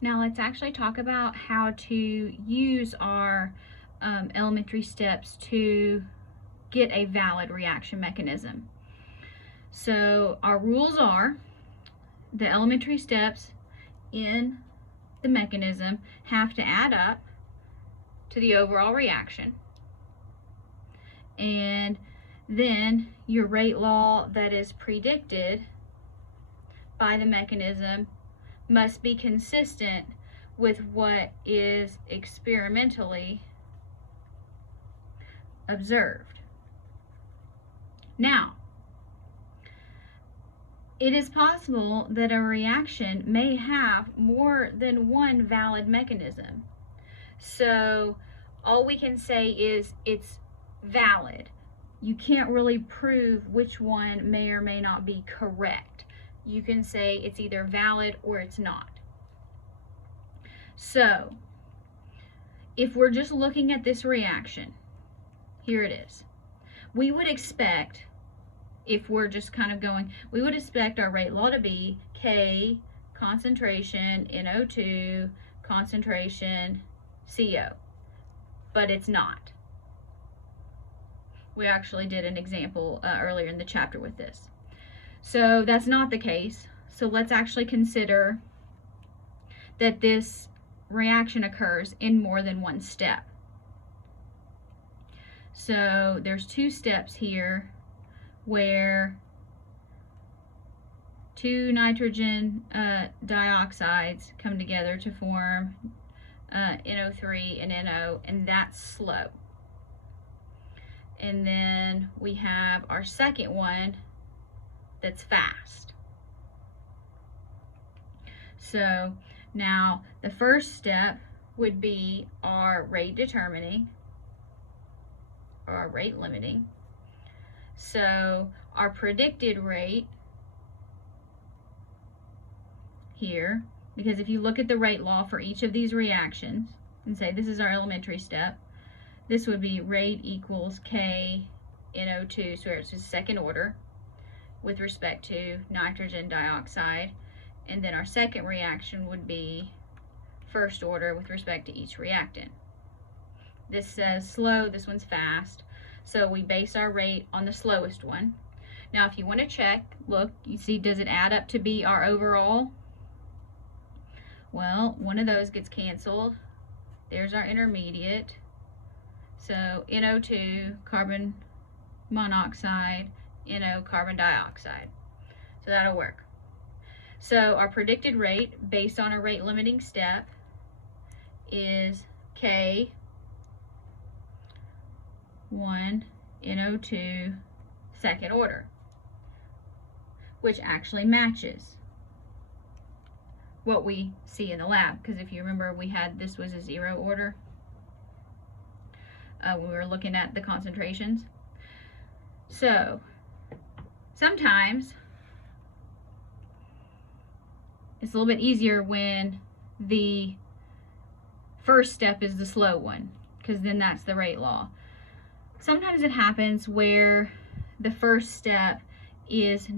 Now let's actually talk about how to use our elementary steps to get a valid reaction mechanism. So our rules are the elementary steps in the mechanism have to add up to the overall reaction, and then your rate law that is predicted by the mechanism must be consistent with what is experimentally observed. Now, it is possible that a reaction may have more than one valid mechanism. So all we can say is it's valid. You can't really prove which one may or may not be correct. You can say it's either valid or it's not. So if we're just looking at this reaction, here it is. We would expect, if we're just kind of going, we would expect our rate law to be K, concentration, NO2, concentration, CO, but it's not. We actually did an example earlier in the chapter with this. So that's not the case. So let's actually consider that this reaction occurs in more than one step. So there's two steps here where two nitrogen dioxides come together to form NO3 and NO, and that's slow. And then we have our second one that's fast. So now the first step would be our rate determining or our rate limiting. So our predicted rate here, because if you look at the rate law for each of these reactions and say this is our elementary step, this would be rate equals K NO2, so it's just second order with respect to nitrogen dioxide, and then our second reaction would be first order with respect to each reactant. This says slow, this one's fast, so we base our rate on the slowest one. Now if you want to check, look, you see, does it add up to be our overall? Well, one of those gets canceled. There's our intermediate. So NO2, carbon monoxide, NO, carbon dioxide. So that'll work. So our predicted rate based on a rate limiting step is K 1 NO2 second order, which actually matches what we see in the lab, because if you remember, we had this was a zero order when we were looking at the concentrations. So sometimes it's a little bit easier when the first step is the slow one, because then that's the rate law. Sometimes it happens where the first step is